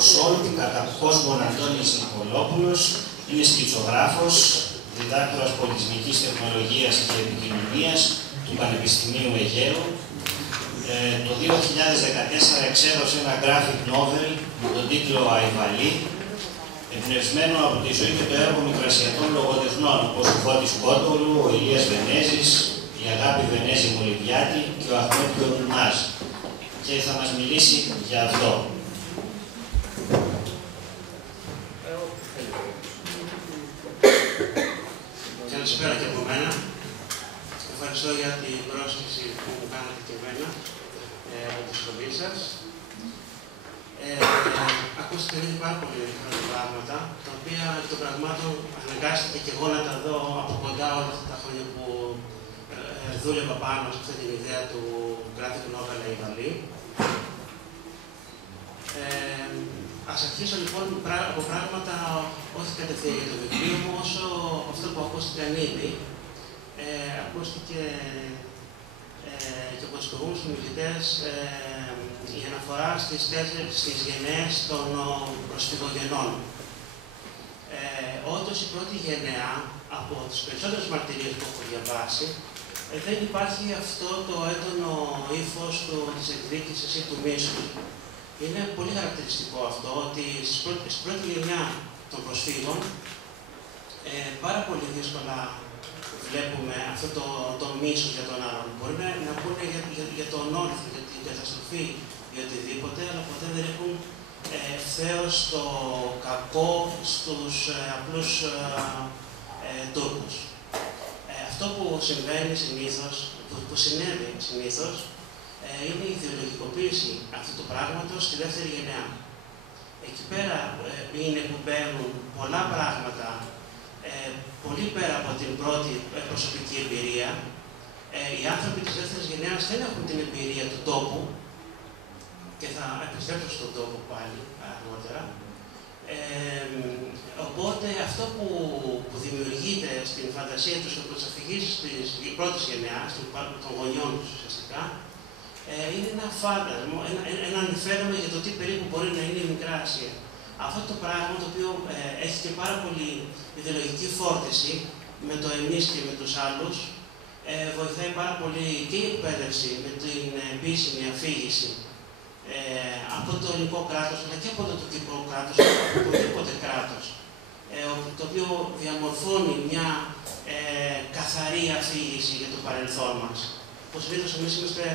Κοσόλου, κατά Κόσμον Αντώνης Νικολόπουλος, είναι σκητσογράφος, διδάκτορας πολιτισμικής τεχνολογίας και επικοινωνίας του Πανεπιστημίου Αιγαίου. Το 2014 εξέδωσε ένα graphic novel με τον τίτλο «Αϊβαλή», εμπνευσμένο από τη ζωή και το έργο μικρασιατών λογοτεχνών, όπως ο Φώτης Κότολου, ο Ηλίας Βενέζης, η Αγάπη Βενέζη Μολυβιάτη και ο Αχμέτ Πιονουνάζ. Και θα μας μιλήσει για αυτό. Καλησπέρα και από μένα. Ευχαριστώ για την πρόσκληση που μου κάνατε και εμένα από τη σχολή σας. Ακούστηκε ήδη πάρα πολύ ενδιαφέροντα πράγματα, τα οποία εκ των πραγμάτων αναγκάστηκε και εγώ να τα δω από κοντά όλα αυτά τα χρόνια που δούλευα πάνω σε αυτή την ιδέα του graphic novel Αϊβαλή. Ας αρχίσω λοιπόν από πράγματα όχι κατευθείαν για το βιβλίο μου, όσο αυτό που ακούστηκαν ήδη. Ακούστηκε και από τους προηγούμενους ομιλητές η αναφορά στις γενναίες των προσφυγογενών. Όντως η πρώτη γενναία, από τις περισσότερες μαρτυρίες που έχω διαβάσει, δεν υπάρχει αυτό το έντονο ύφος της εκδίκησης ή του μίσους. Είναι πολύ χαρακτηριστικό αυτό ότι στην πρώτη γενιά των προσφύγων πάρα πολύ δύσκολα βλέπουμε αυτό το μίσος για τον άλλον. Μπορεί να πούνε για τον όρθιο, για την καταστροφή, για οτιδήποτε, αλλά ποτέ δεν έχουν ευθέως το κακό στους απλούς Τούρκους. Αυτό που συμβαίνει συνήθως, που συνέβη συνήθως, είναι η ιδεολογικοποίηση αυτού του πράγματος στη δεύτερη γενιά. Εκεί πέρα είναι που παίρνουν πολλά πράγματα, πολύ πέρα από την πρώτη προσωπική εμπειρία. Οι άνθρωποι της δεύτερης γενιάς δεν έχουν την εμπειρία του τόπου, και θα επιστρέψω στον τόπο πάλι αργότερα. Οπότε αυτό που δημιουργείται στην φαντασία τους από τις αφηγήσεις της πρώτης γενιάς, των γονιών τους ουσιαστικά, είναι ένα φάντασμα, ένα ανεφέρον για το τι περίπου μπορεί να είναι η Μικρά Ασία. Αυτό το πράγμα το οποίο έχει και πάρα πολύ ιδεολογική φόρτιση με το εμείς και με τους άλλους, βοηθάει πάρα πολύ και η εκπαίδευση με την επίσημη αφήγηση από το ελληνικό κράτος, αλλά και από το τουρκικό κράτος, από οποιοδήποτε κράτος, το οποίο διαμορφώνει μια καθαρή αφήγηση για το παρελθόν μας. Πως συνήθως εμείς είμαστε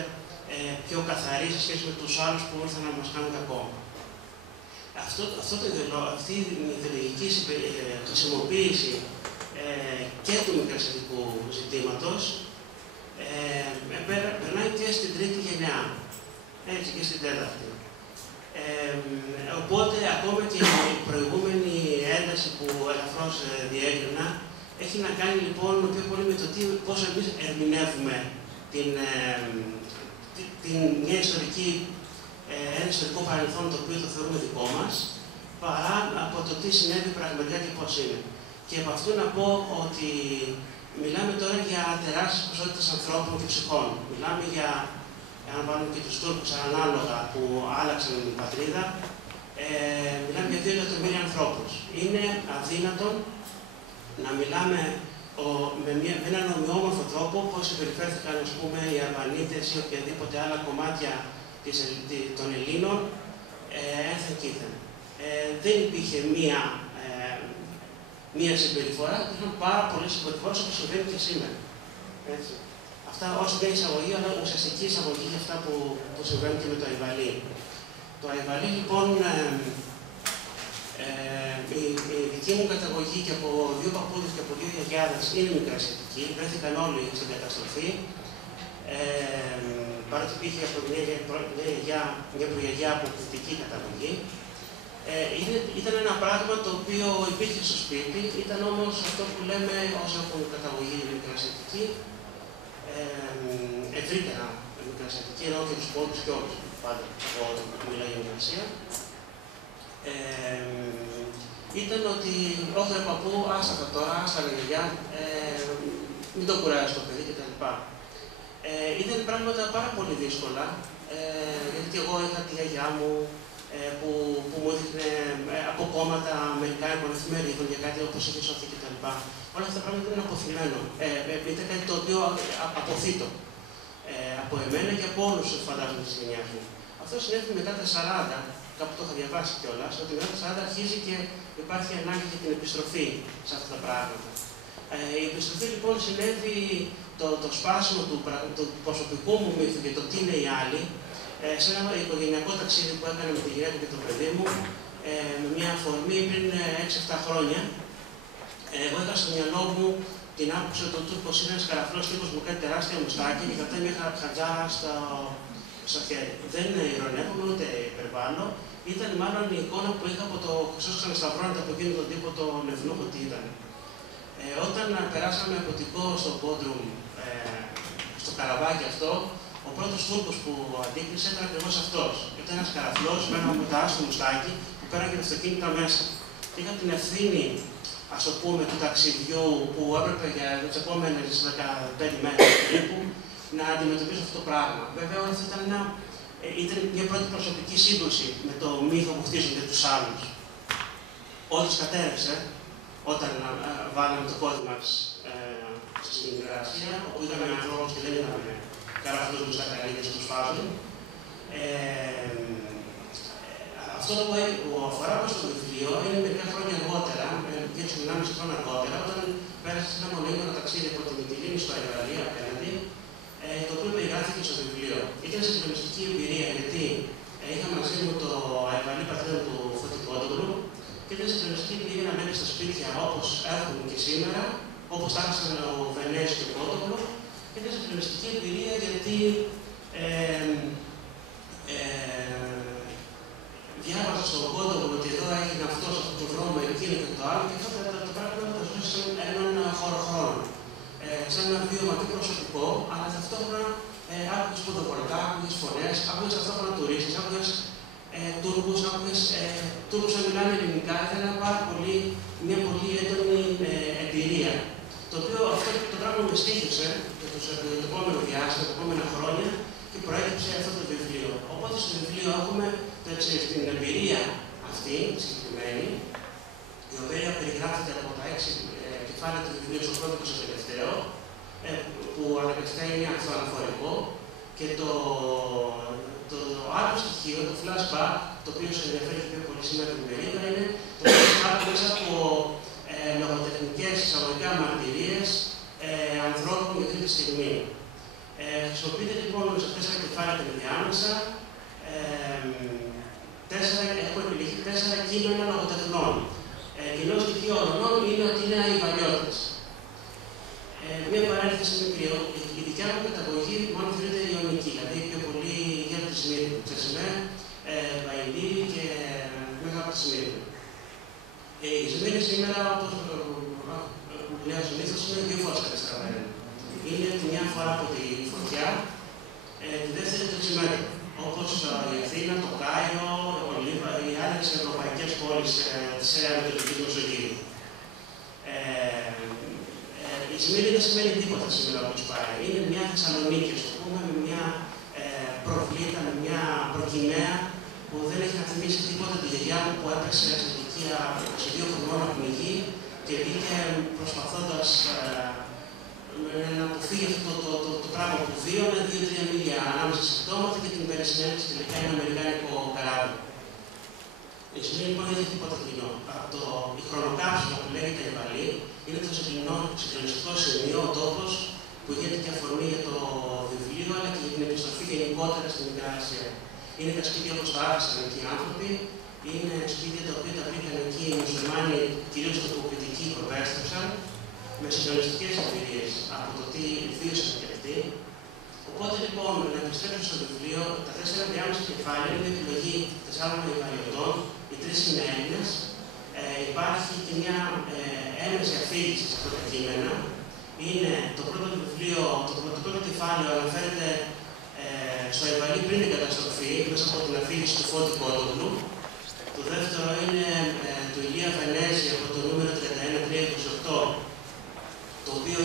πιο καθαροί σε σχέση με τους άλλους που ήρθαν να μας κάνουν κακό. Αυτή η ιδεολογική χρησιμοποίηση και του μικρασιατικού ζητήματος περνάει και στην τρίτη γενιά, έτσι και στην τέταρτη. Οπότε ακόμα και η προηγούμενη ένταση που ελαφρώς διέκρινα έχει να κάνει λοιπόν πιο πολύ με το πώς εμείς ερμηνεύουμε μια ένα ιστορικό παρελθόν το οποίο το θεωρούμε δικό μας, παρά από το τι συνέβη πραγματικά και πώς είναι. Και από αυτού να πω ότι μιλάμε τώρα για τεράστιες ποσότητες ανθρώπων και ψυχών. Μιλάμε για, αν βάλουμε και τους Τούρκους ανάλογα που άλλαξαν την πατρίδα, μιλάμε για 2 εκατομμύρια ανθρώπους. Είναι αδύνατον να μιλάμε με έναν ομοιόμορφο τρόπο πώς συμπεριφέρθηκαν, ας πούμε, οι Αλβανίτες ή οποιαδήποτε άλλα κομμάτια των Ελλήνων ένθεν κήθεν. Δεν υπήρχε μία συμπεριφορά, υπήρχαν πάρα πολλές συμπεριφορές όπως συμβαίνει και σήμερα. Έτσι. Αυτά ως μια εισαγωγή, αλλά ουσιαστική εισαγωγή για αυτά που συμβαίνουν και με το Αϊβαλή. Το Αϊβαλή, λοιπόν, η δική μου καταγωγή και από 2 παππούδες και από 2 γιαγιάδες είναι μικρασιατική, βρέθηκαν όλοι στην καταστροφή. Παρότι υπήρχε από μια προγιαγιά από κριτική καταγωγή. Ήταν ένα πράγμα το οποίο υπήρχε στο σπίτι, ήταν όμως αυτό που λέμε όσο έχουν καταγωγή μικρασιατική, ευρύτερα μικρασιατική, ενώ και τους πόντους και όλους, πάντα που μιλάει για Μικρασία. Ήταν ότι όχι ρε παππού, άστα τα τώρα, άστα τα γιαγιά, μην το κουράζεις το παιδί κτλ. Ήταν πράγματα πάρα πολύ δύσκολα, γιατί και εγώ είχα τη γιαγιά μου που μου έδειχνε κόμματα αμερικάνικων εφημερίδων για κάτι όπως είχε σωθεί κτλ. Όλα αυτά τα πράγματα είναι αποθυμένο. Ήταν κάτι το οποίο αποθήτω από εμένα και από όλους τους φαντάζομαι της γενιάς μου. Αυτό συνέβη μετά τα 40, κάπου το είχα διαβάσει κιόλας, ότι μετά τα 40 αρχίζει και υπάρχει ανάγκη για την επιστροφή σε αυτά τα πράγματα. Η επιστροφή λοιπόν συνέβη το σπάσιμο του προσωπικού μου μύθου για το τι είναι οι άλλοι, σε ένα οικογενειακό ταξίδι που έκανα με τη γυναίκα και το παιδί μου, με μια αφορμή πριν 6-7 χρόνια. Εγώ είχα στο μυαλό μου την άποψη ότι ο Τούρκος είναι ένας καραφλός τύπος με κάτι τεράστια μουστάκι και κρατάει μια χατζά στο χέρι. Δεν ειρωνεύομαι ούτε υπερβάλλω. Ήταν μάλλον η εικόνα που είχα από το Χρυσός Ξανασταυρώνεται από εκείνο τον τύπο το Νευνούχο τι ήταν. Όταν περάσαμε από την Κο στο Μπόντρουμ, στο καραβάκι αυτό, ο πρώτος Τούρκος που αντίκρισε ήταν ακριβώς αυτός. Ήταν ένας καραφλός με ένα τεράστιο μουστάκι που πέραγε το αυτοκίνητο μέσα. Και είχα την ευθύνη, ας το πούμε, του ταξιδιού που έπρεπε για τις επόμενες 15 μέρες περίπου να αντιμετωπίσω αυτό το πράγμα. Βέβαια, όλα αυτά ήταν μια πρώτη προσωπική σύγκρουση με το μύθο που χτίζουν για τους άλλους. Όντως κατέρευσε όταν βάλαμε το κώδι μας στην γραφεία, όπου ήταν ανθρώπους και δεν ήταν καραφλούς με στα καλύδια στους φάζουν. Αυτό που αφορά όμως το βιβλίο είναι μερικά χρόνια αργότερα, γύρω στο 1,5 χρόνο αργότερα, όταν πέρασα σε ένα μονίμενο ταξίδι από τη Μυτιλήνη στο Αϊβαλία απέναντι, το οποίο περιγράφηκε στο βιβλίο. Ήταν συγκλονιστική εμπειρία γιατί είχα μαζί μου το Αϊβαλί πατρίδα του Φώτη Κόντογλου και ήταν συγκλονιστική εμπειρία να μένει στα σπίτια όπως έρχονται και σήμερα, όπως τα είχαν ο Βενέζος και ο Κόντογλου. Και ήταν συγκλονιστική εμπειρία γιατί διάβαζα στον Κόντογλου ότι εδώ έγινε αυτό, σε αυτόν τον δρόμο, εκείνο και το άλλο, και αυτά τα πράγματα τα ζούσα σε έναν χώρο χρόνο. Σε ένα βίωμα και προσωπικό, αλλά ταυτόχρονα άκουγες ποδοπολικά, άκουγες φωνές, άκουγες ταυτόχρονα τουρίστες, άκουγες Τούρκους να μιλάνε ελληνικά. Ήταν μια πολύ έντονη εμπειρία. Το οποίο αυτό το πράγμα με στήχησε για το επόμενο διάστημα, τα επόμενα χρόνια και προέκυψε αυτό το βιβλίο. Οπότε στο βιβλίο έχουμε την εμπειρία αυτή, συγκεκριμένη, η οποία περιγράφεται από τα 6 κεφάλαια του βιβλίου στο πρώτο και στο τελευταίο, που αναγκαστικά είναι αυτοαναφορικό, και το άλλο στοιχείο, το flashback, το οποίο σε ενδιαφέρει πιο πολύ σήμερα την περίοδο, είναι το flashback μέσα από λογοτεχνικές εισαγωγικά μαρτυρίες ανθρώπων για αυτή τη στιγμή. Χρησιμοποιείται λοιπόν σε αυτές τα κεφάλαια την ενδιάμεσα. Έχω επιλεγεί 4 κείμενα λογοτεχνών. Κοινό στοιχείο όλων είναι ότι είναι αϊβαλιώτες. Μία παρένθεση μικρή. Η δικιά μου καταγωγή μάλλον θεωρείται ιωνική, δηλαδή πιο πολύ γύρω από τη Σμύρνη. Τσεσμέ, Βαϊλή και μέσα από τη Σμύρνη. Η Σμύρνη σήμερα, όπως λέω συνήθως, είναι 2 φορές κατεστραμμένη. Είναι τη μια φορά από τη φωτιά, τη δεύτερη το τσιμέντο. Όπως η Αθήνα, το Κάιρο, οι άλλες ευρωπαϊκές πόλεις της Ανατολικής Μεσογείου. Η Σμύρνη δεν σημαίνει τίποτα σήμερα όπως πάει. Είναι μια Θεσσαλονίκη, ας το πούμε, με μια προβλήτα, με μια προκυμαία που δεν έχει να θυμίσει τίποτα τη γιαγιά μου που έπεσε σε ηλικία 22 χρονών από την γη και βγήκε προσπαθώντας να αποφύγει αυτό το πράγμα που βίωνε 2-3 μίλια ανάμεσα σε πτώματα και την περισυνέλευση τελικά είναι αμερικάνικο καράβι. Η Σμύρνη λοιπόν δεν έχει τίποτα κοινό. Η χρονοκάψουλα που λέγεται Αϊβαλή είναι το συγκλονιστικό σημείο, ο τόπος που γίνεται και αφορμή για το βιβλίο αλλά και για την επιστροφή γενικότερα στην Μικρά Ασία. Είναι τα σπίτια όπως το άφησαν εκεί οι άνθρωποι, είναι σπίτια τα οποία τα βρήκαν εκεί οι μουσουλμάνοι, κυρίως τοποποιητικοί, που επέστρεψαν με συγκλονιστικές εμπειρίες από το τι βίωσαν και αυτοί. Οπότε λοιπόν, να επιστρέψω στο βιβλίο, τα 4 διάμεσα κεφάλαια είναι μια επιλογή 4 αϊβαλιωτών, οι 3 είναι Έλληνες. Υπάρχει και μια έμεση αφήγηση σε αυτά τα κείμενα. Είναι το πρώτο βιβλίο, το πρώτο κεφάλαιο αναφέρεται στο Αϊβαλί πριν την καταστροφή, μέσα από την αφήγηση του Φώτη Κόντογλου. Το δεύτερο είναι του Ηλία Βενέζη από το νούμερο 31328, το οποίο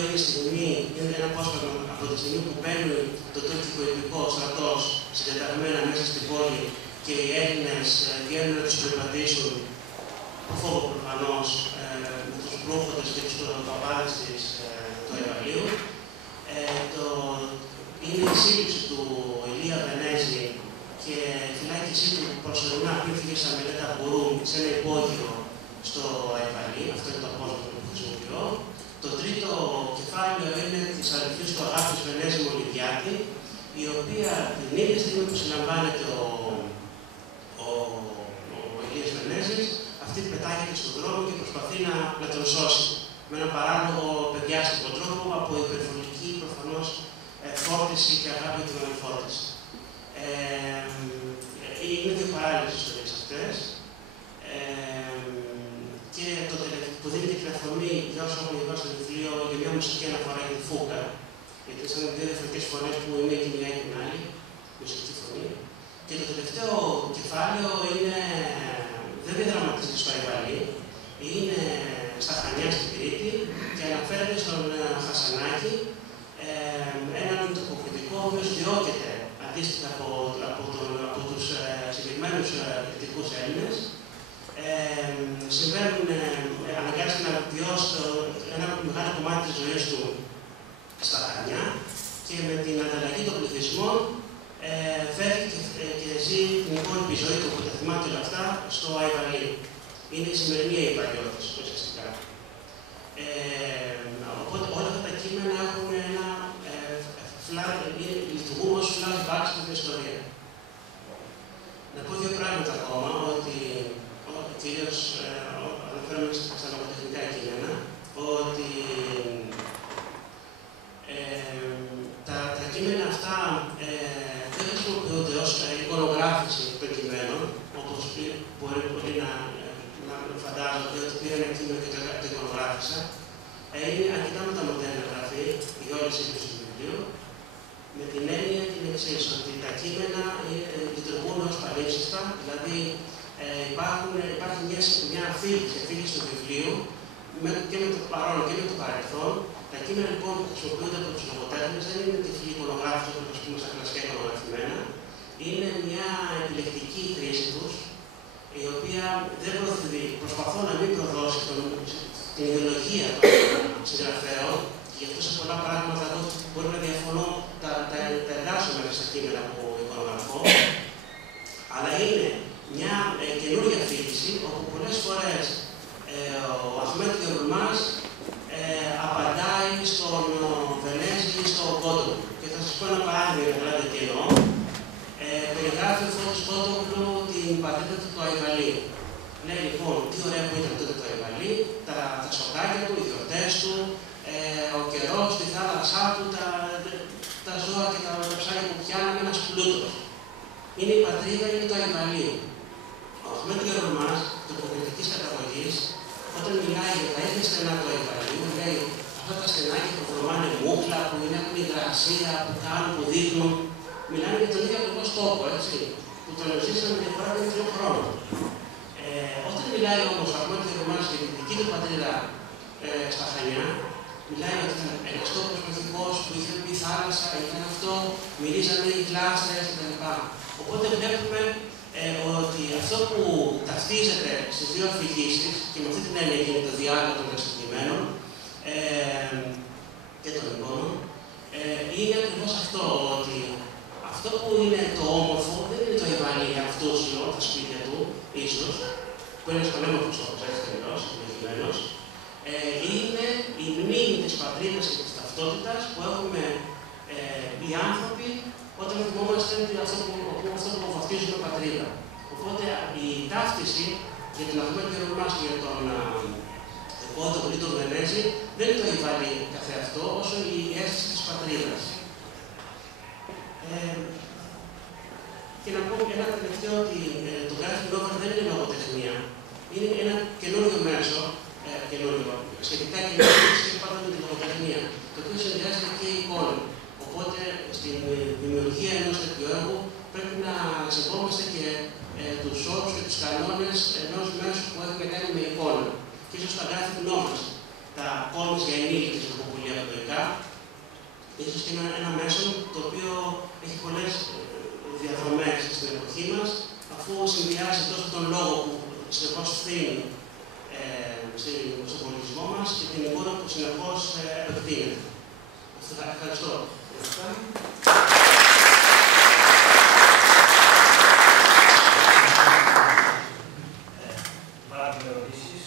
είναι ένα απόσπασμα από τη στιγμή που παίρνει το τουρκικό ειδικό στρατός συντεταγμένα μέσα στην πόλη και οι Έλληνες βγαίνουν να τους περιπατήσουν, που προφανώς με τους προύχοντες και τους παπάδες του Ευαγγελίου. Είναι η σύλληψη του Ηλία Βενέζη και η φυλάκισή του προσωρινά πλήθηκε στα Μελέτα Μπουρούμ σε ένα υπόγειο στο Αϊβαλί. Αυτό είναι το απόσπασμα που χρησιμοποιώ. Το τρίτο κεφάλαιο είναι της αδελφής του Αγάπης Βενέζη Μολυβιάτη, η οποία την ίδια στιγμή που συλλαμβάνεται ο Ηλίας Βενέζης, αυτή πετάγεται στον δρόμο και προσπαθεί να τον σώσει με ένα παράλογο παιδιάστικο τρόπο από υπερβολική προφανώς φόρτιση και αγάπη την ανεφόρτιση. Είναι δύο παράλληλες ιστορίες αυτές. Και το τελευταίο που δίνει την αφορμή για όσο έχουμε διαβάσει στο βιβλίο για μια μουσική αναφορά για τη φούγκα. Γιατί ήταν δύο διαφορετικές φωνές που είναι και μια και την άλλη, μουσική φωνή. Και το τελευταίο κεφάλαιο δεν διαδραματίζεται στο Αϊβαλί, είναι στα Χανιά στην Κρήτη και αναφέρεται στον Χασανάκη, έναν τοποκριτικό ο οποίος διώκεται αντίστοιχα από τους συγκεκριμένους κριτικούς Έλληνες. Αναγκάζεται να βιώσει ένα μεγάλο κομμάτι της ζωής του στα Χανιά και με την ανταλλαγή των πληθυσμών φεύγει και ζει την υπόλοιπη ζωή του που τα θυμάται όλα αυτά στο Αϊβαλί. Είναι η σημερινή Αϊβαλιώτης ουσιαστικά. Οπότε όλα αυτά τα κείμενα έχουν λειτουργούν ως flashbacks στην ιστορία. Να πω δύο πράγματα ακόμα, ότι κυρίως αναφέρομαι στα λογοτεχνικά κείμενα, ότι τα κείμενα αυτά δεν χρησιμοποιούνται ως εικονογράφηση των κειμένων, όπως μπορεί πολλοί να φαντάζονται ότι πήρα ένα κείμενο και το εικονογράφησα. Είναι αρκετά μεταμοντέρνα γραφή για όλη τη σύγκριση του βιβλίου, με την έννοια την εξής, ότι τα κείμενα λειτουργούν ως παρήσιστα, δηλαδή υπάρχει μια αφήγηση του βιβλίου και με το παρόν και με το παρελθόν. Τα κείμενα λοιπόν που χρησιμοποιούνται από τους λογοτέχνες δεν είναι τυφλοί εικονογράφηση όπως πούμε στα κλασικά εικονογραφημένα. Είναι μια επιλεκτική χρήση τους, η οποία δεν προσπαθώ να μην προδώσει την ιδεολογία των συγγραφέων, και γι' αυτό σε πολλά πράγματα εδώ μπορεί να διαφωνώ, τα εργάσω μέσα στα κείμενα που εικονογραφώ, αλλά είναι μια καινούργια αφήγηση, όπου πολλές φορές ο Αχμέτ Γερουλμάς απαντάει στον Βενέζη ή στον Κότογλου. Και θα σας πω ένα παράδειγμα για να καταλάβετε τι εννοώ. Περιγράφει ο Φώτης Κότογλου την πατρίδα του το Αϊβαλί. Λέει λοιπόν τι ωραία που ήταν τότε το Αϊβαλί, τα σοκάκια του, οι γιορτές του, ο καιρός, τη θάλασσά του, τα ζώα και τα ψάρια που πιάνουν, ένας πλούτος. Είναι η πατρίδα, είναι το Αϊβαλί. Ο Αχμέτ Γερουλμάς, τοποκριτικής καταγωγής, όταν μιλάει για τα ίδια στενά του Αϊβαλίου, λέει αυτά τα στενάκια που φορμάνε μούχλα, που έχουν υγρασία, που κάνουν, που δείχνουν. Μιλάνε για τον ίδιο ακριβώς τόπο, έτσι, που τον ζήσαμε με διαφορά 2-3 χρόνια. Όταν μιλάει όμως ο Αχμέτ Γερουλμάς για την δική του πατρίδα στα Χανιά, μιλάει ότι ήταν ένας τόπος μυθικός που είχε πει θάλασσα, ήταν αυτό, μυρίζανε οι γλάστρες κτλ. Οπότε βλέπουμε ότι αυτό που ταυτίζεται στις δύο αφηγήσεις, και με αυτή την έννοια γίνεται το διάλογο των δραστηριοποιημένων και των εικόνων, είναι ακριβώς αυτό, ότι αυτό που είναι το όμορφο δεν είναι το Αϊβαλί αυτούσιο, τα σπίτια του, ίσως, που είναι στον έμορφο τόπος, έτσι τελειώς, ενδεχομένως, είναι η μνήμη της πατρίδας και της ταυτότητας που έχουμε οι άνθρωποι όταν θυμόμαστε αυτό που βαφτίζουμε πατρίδα. Οπότε η ταύτιση για την Αχμέτ Γερουλμάς και για τον Κότογλου ή τον Βενέζη δεν είναι το Αϊβαλί καθεαυτό, όσο η αίσθηση της πατρίδας. Και να πω ένα τελευταίο ότι το graphic novel δεν είναι λογοτεχνία. Είναι ένα καινούριο μέσο, σχετικά καινούριο και πάντα με τη λογοτεχνία, το οποίο συνδυάζεται και η εικόνα. Οπότε στην δημιουργία ενός τέτοιου έργου πρέπει να σεβόμαστε και τους όρους και τους κανόνες ενός μέσου που έχουν κάνει με εικόνα. Και ίσως τα graphic novels, τα comics για ενήλικες που πολύ απαιτωικά, ίσως και ένα μέσο το οποίο έχει πολλές διαδρομές στην εποχή μας, αφού συνδυάζει τόσο τον λόγο που συνεπώς φθήνει στον πολιτισμό μας και την εικόνα που συνεχώς επεκτείνεται. Ευχαριστώ. Υπάρχουν ερωτήσεις?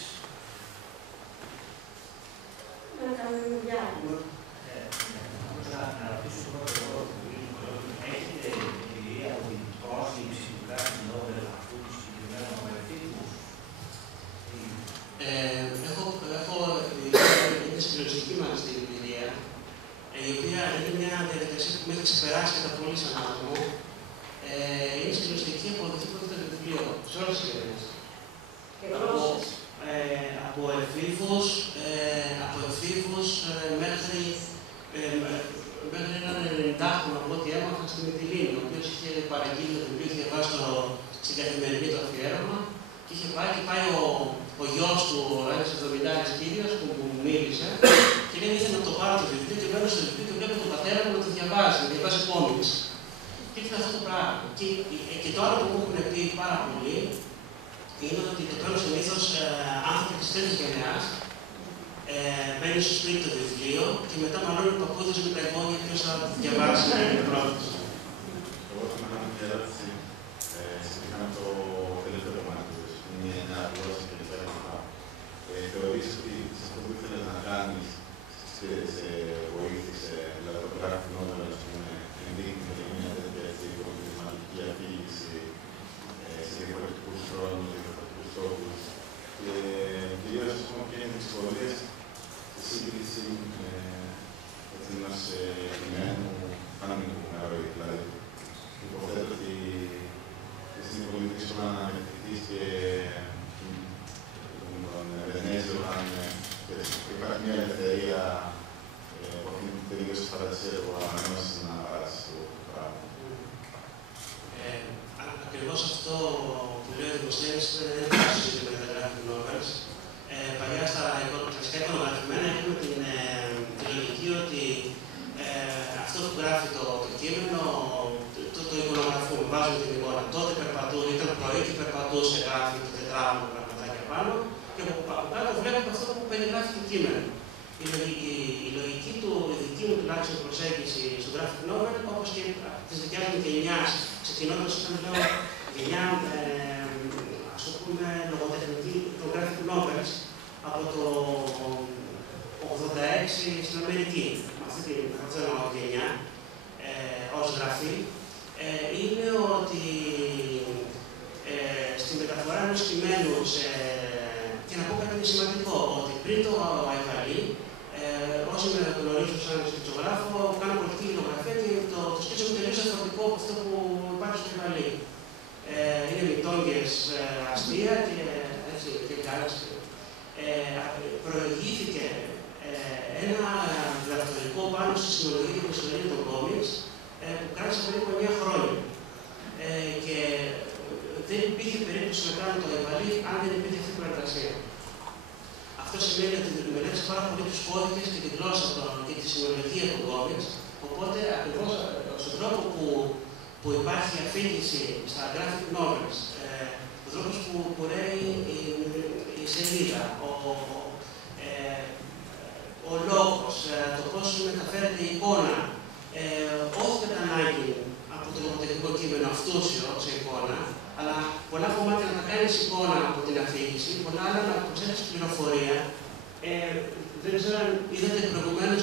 Να κάνουμε δουλειά. Να ρωτήσω πρώτα έχετε εμπειρία από την πρόσληψη του Graphic Novel αυτού του συγκεκριμένου μορφήτου? Είναι συλλογιστική μας την εμπειρία, η οποία είναι μια διαδικασία που με έχει ξεπεράσει κατά πολύ σαν άτομο. Είναι συλλογιστική αποδοχή που έχετε το βιβλίο σε όλες τις γενιές. Από εφήβους μέχρι έναν 90χρονο από ό,τι έμαθα στη Μυτιλίνη, ο οποίος είχε παραγγείλει το βιβλίο, είχε βάσει στην καθημερινή το αφιέρωμα και είχε πάει ο γιος του, ένας 70άρης κύριος που μου μίλησε και λέει ήθελα να το πάρω το βιβλίο και μπαίνω στο βιβλίο και βλέπω τον πατέρα μου να το διαβάζει κόμιξ. Και ήταν αυτό το πράγμα. Και το άλλο που μου έχουν πει πάρα πολύ είναι ότι το τέλος συνήθως άνθρωποι της τρίτης γενιάς μπαίνει στο σπίτι το βιβλίο και μετά μαλώνει ο παππούδες με τα εγγόνια ποιος θα διαβάσει πρώτος. Εγώ θα κάνω μια ερώτηση σχετικά με το τελευταίο κομμάτι του. Είναι μια γλώσσα και λοιπά. Θεωρείς ότι σε αυτό που ήθελες να κάνεις σε βοήθησε, δηλαδή το Graphic Novel, ας πούμε, ενδείχνει με μια τέτοια προβληματική αφήγηση σε διαφορετικούς χρόνους, σε διαφορετικούς τόπους και κυρίως, ας πούμε, ποια είναι οι δυσκολίες στη σύγκριση ενός κειμένου, κάναμε το πούμε ροή, δηλαδή υποθέτω ότι είναι πολύ δύσκολο να αναμετρηθείς και τον Βενέζιο, αν υπάρχει μια ελευθερία που αφήνει τελείως στη φαντασία που ανανεώσεις να παράσεις το πράγμα. Ακριβώς αυτό που λέει ο Δημοσθένης δεν έχει συζήτημα με τα graphic novels. Παλιά στα κλασικά εικονογραφημένα έχουμε την λογική ότι αυτό που γράφει το κείμενο το εικονογραφούμε, βάζουμε την εικόνα. Τότε ήταν πρωί και περπατούσε, γράφει το τετράγωνο πραγματάκια πάνω και από κάτω βλέπουμε αυτό που περιγράφει το κείμενο. Η λογική του, η δική μου τουλάχιστον προσέγγιση στο graphic novel, όπως και της δικιάς μου γενιάς, ξεκινώντας όταν λέω γενιά, ας το πούμε, λογοτεχνική των graphic novels, από το 86 στην Αμερική, αυτή την γενιά, ως γραφή, είναι ότι στη μεταφορά ενός κειμένου και να πω κάτι σημαντικό, ότι πριν το Αϊβαλί, όσοι με γνωρίζουν σαν σκητσογράφο, κάνω πολιτική λογογραφία και το σκίτσο μου τελείως διαφορετικό από αυτό που υπάρχει στο Αϊβαλί. Είναι μητόγγες αστεία και έτσι και άλλες. Προηγήθηκε ένα γραφτορικό πάνω στη συνολογία και την ιστορία των κόμιξ που κράτησε περίπου 9 χρόνια. Και δεν υπήρχε περίπτωση να κάνω το Αϊβαλί αν δεν υπήρχε αυτή η προεργασία. Αυτό σημαίνει ότι μελέτησε πάρα πολύ τους κώδικες και τη γλώσσα και τη συνολογία των κόμιξ. Οπότε, ακριβώς στον τρόπο που υπάρχει αφήγηση στα graphic novels, ο τρόπος που ρέει η σελίδα, ο λόγος, το πώς μεταφέρεται η εικόνα, όχι κατά ανάγκη από το λογοτεχνικό κείμενο αυτούσιο σε εικόνα, αλλά πολλά κομμάτια να τα κάνεις εικόνα από την αφήγηση, πολλά άλλα να προσθέσεις πληροφορία. Δεν ξέρω αν είδατε προηγουμένως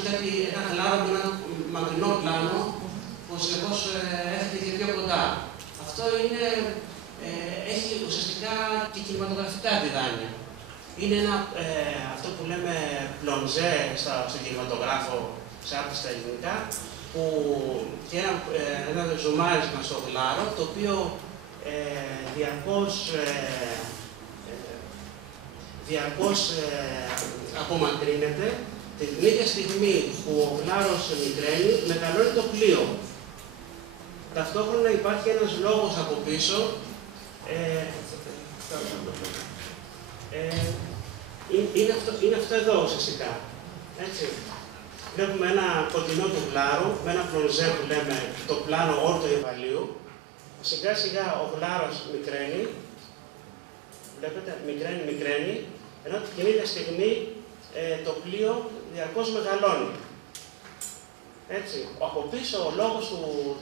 ένα χαλάρο με ένα μακρινό πλάνο που συνεχώς έρχεται και πιο κοντά. Αυτό έχει ουσιαστικά και κινηματογραφικά διδάνεια. Είναι αυτό που λέμε πλονζέ στον κινηματογράφο, ξάπλη στα ελληνικά, και ένα ζουμάρισμα στο γλάρο, το οποίο διαρκώς απομακρύνεται. Την ίδια στιγμή που ο γλάρος μικραίνει, μεγαλώνει το πλοίο. Ταυτόχρονα υπάρχει ένας λόγος από πίσω. Είναι αυτό εδώ ουσιαστικά. Έτσι. Βλέπουμε ένα κοντινό του γλάρου, με ένα πλονζέ που λέμε το πλάνο όρτο Αϊβαλίου. Σιγά σιγά ο γλάρος μικραίνει. Βλέπετε, μικραίνει Ενώ την ίδια στιγμή το πλοίο διαρκώς μεγαλώνει. Έτσι, από πίσω ο λόγος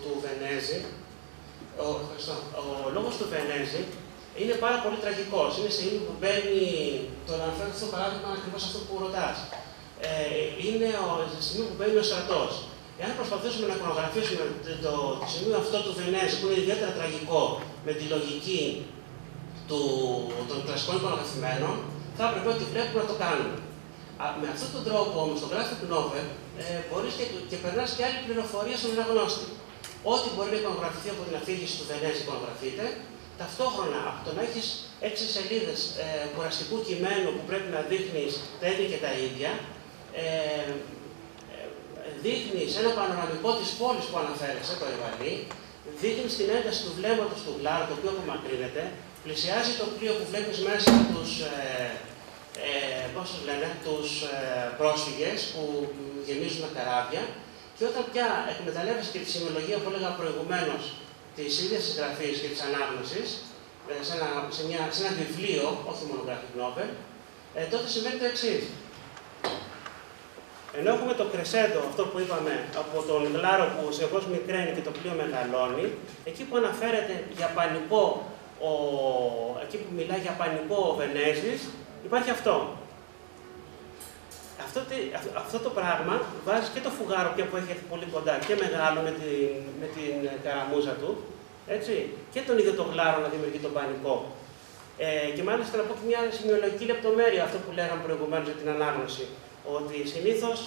του Βενέζη, ο λόγος του Βενέζη είναι πάρα πολύ τραγικός. Είναι στη στιγμή που μπαίνει, το αναφέρω στο παράδειγμα ακριβώς αυτό που ρωτάς. Είναι στη στιγμή που μπαίνει ο στρατός. Εάν προσπαθήσουμε να εικονογραφήσουμε το σημείο αυτό του Βενέζη, που είναι ιδιαίτερα τραγικό, με τη λογική των κλασικών εικονογραφημένων, θα έπρεπε ότι πρέπει να το κάνουμε. Με αυτόν τον τρόπο όμως, στο graphic novel, μπορείς και περνάς και άλλη πληροφορία στον αναγνώστη. Ό,τι μπορεί να εικονογραφηθεί από την αφήγηση του Βενέζη εικονογραφείται, ταυτόχρονα από το να έχεις 6 σελίδες κουραστικού κειμένου που πρέπει να δείχνεις τα ίδια και τα ίδια, δείχνεις ένα πανοραμικό της πόλης που αναφέρεσαι, το Ιβαλή, δείχνεις την ένταση του βλέμματος του Γλάρου, το οποίο απομακρύνεται, πλησιάζει το πλοίο που βλέπεις μέσα τους πρόσφυγες που γεμίζουν τα καράβια, και όταν πια εκμεταλλεύεσαι και τη σημειολογία που έλεγα προηγουμένως της ίδιας της γραφής και της ανάγνωσης, σε ένα βιβλίο, όχι μόνο graphic novel, τότε συμβαίνει το εξής. Ενώ έχουμε το κρεσέντο, αυτό που είπαμε, από τον Γλάρο που συνεχώς μικραίνει και το πλοίο μεγαλώνει, εκεί που αναφέρεται για πανικό, εκεί που μιλάει για πανικό ο Βενέζης, υπάρχει αυτό. Αυτό το πράγμα βάζει και το φουγάρο πια που έχει έρθει πολύ κοντά και μεγάλο με την καραμούζα του, έτσι, και τον ίδιο το Γλάρο να δημιουργεί τον πανικό. Και μάλιστα να πω και μια σημειολογική λεπτομέρεια, αυτό που λέγαμε προηγουμένως για την ανάγνωση. Ότι συνήθως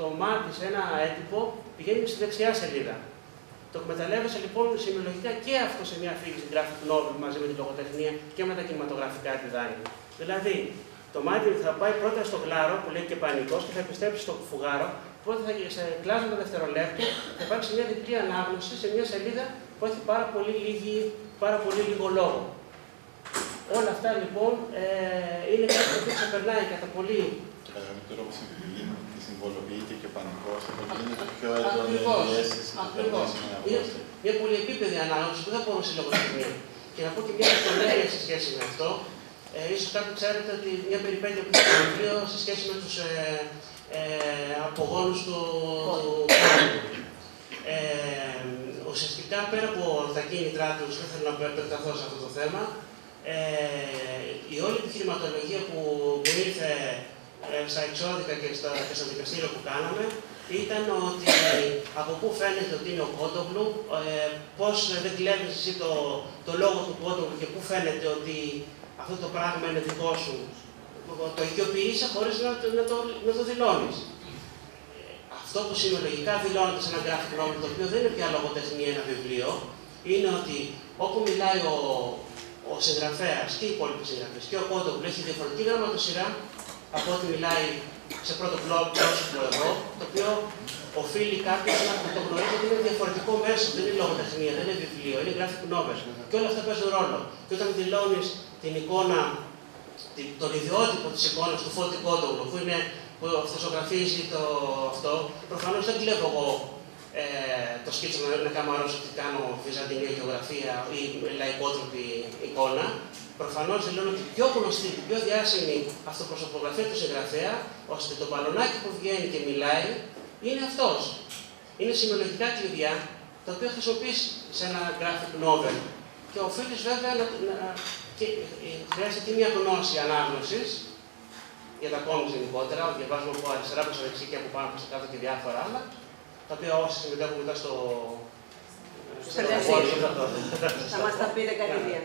το μάτι σε ένα έντυπο πηγαίνει στη δεξιά σελίδα. Το εκμεταλλεύεσαι λοιπόν σημειολογικά και αυτό σε μια αφήγηση graphic novel μαζί με τη λογοτεχνία και με τα κινηματογραφικά τη δάνεια. Δηλαδή, το μάτι θα πάει πρώτα στο Γλάρο που λέει και πανικός και θα επιστρέψει στο φουγάρο. Οπότε σε κλάσματα δευτερολέπτου θα υπάρξει μια διπλή ανάγνωση σε μια σελίδα που έχει πάρα πολύ λίγο λόγο. Όλα αυτά λοιπόν είναι κάτι που ξεπερνάει κατά πολύ. Κατά κάποιο τρόπο τη συμβολοποιείται και πανικός, είναι πιο έντονη η αίσθηση. Ακριβώς. Είναι μια πολυεπίπεδη ανάγνωση που δεν μπορούμε σε λογοτεχνία. Και να πω και μια λεπτομέρεια σε σχέση με αυτό. Ίσως κάποιοι ξέρετε ότι μια περιπέτεια που έχει το βιβλίο σε σχέση με τους απογόνους του ουσιαστικά πέρα από τα κίνητρά τους, δεν θέλω να επεκταθώ σε αυτό το θέμα, η όλη επιχειρηματολογία που ήρθε στα εξώδικα και στο δικαστήριο που κάναμε ήταν ότι από πού φαίνεται ότι είναι ο Κόντογλου, πώς δεν κλέβεις εσύ το λόγο του Κόντογλου και πού φαίνεται ότι αυτό το πράγμα είναι δικό σου. Το οικειοποιείσαι χωρίς να το δηλώνεις. Αυτό που συνολογικά δηλώνεται σε ένα graphic novel, το οποίο δεν είναι πια λογοτεχνία, ένα βιβλίο, είναι ότι όπου μιλάει ο συγγραφέας και οι υπόλοιποι συγγραφείς και ο Κόντογλου έχει διαφορετική γραμματοσυρά από ό,τι μιλάει σε πρώτο πρόσωπο εγώ, το οποίο οφείλει κάποιος να το γνωρίζει ότι είναι διαφορετικό μέσο, δεν είναι λογοτεχνία, δεν είναι βιβλίο, είναι graphic novel. Και όλα αυτά παίζουν ρόλο. Και όταν δηλώνεις την εικόνα, τον ιδιότυπο της εικόνας του Φώτη Κόντογλου, που αυτοσογραφίζει αυτό, προφανώς δεν κλέβω εγώ το σκίτσο να καμαρώσω ότι κάνω βυζαντινή γεωγραφία ή λαϊκότροπη εικόνα. Προφανώς δηλώνω την πιο γνωστή, την πιο διάσημη αυτοπροσωπογραφία του συγγραφέα, ώστε το μπαλονάκι που βγαίνει και μιλάει είναι αυτός. Είναι σημειολογικά κλειδιά, τα οποία χρησιμοποιείς σε ένα graphic novel. Και οφείλεις βέβαια χρειάζεται και μια γνώση ανάγνωσης για τα κόμικς γενικότερα, διαβάζουμε από αριστερά προς δεξί και από πάνω προς κάτω και διάφορα άλλα, τα οποία όσοι συμμετέχουν μετά στο Θα μας τα πείτε κατηδίαν.